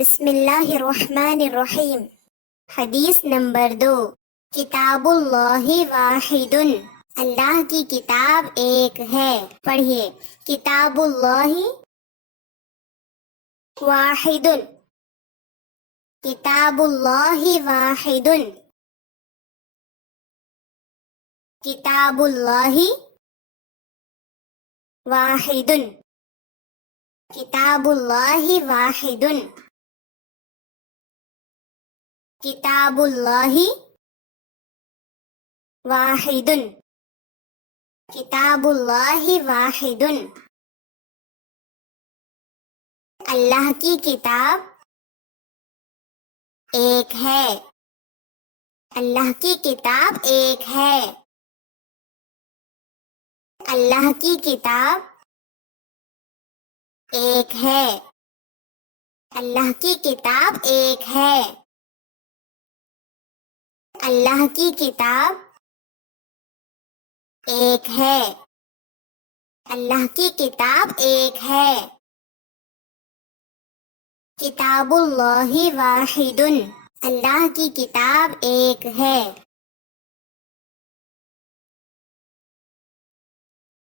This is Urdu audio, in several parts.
بسم اللہ الرحمن الرحیم۔ حدیث نمبر 2، کتاب اللہ واحد، اللہ کی کتاب ایک ہے۔ پڑھیے، کتاب اللہ واحد، کتاب اللہ واحد، کتاب اللہ واحد، کتاب اللہ واحد، کتاب اللہ واحد، کتاب اللہ واحد۔ اللہ کی کتاب ایک ہے، اللہ کی کتاب ایک ہے، اللہ کی کتاب ایک ہے، اللہ کی کتاب ایک ہے، اللہ کی کتاب ایک ہے، اللہ کی کتاب ایک ہے۔ کتاب اللہ واحد، اللہ کی کتاب ایک ہے۔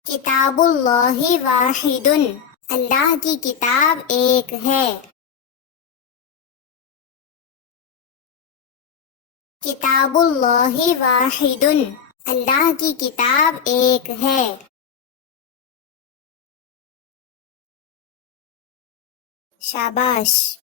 کتاب اللہ واحد، اللہ کی کتاب ایک ہے۔ کتاب اللہ واحد، اللہ کی کتاب ایک ہے۔ شاباش۔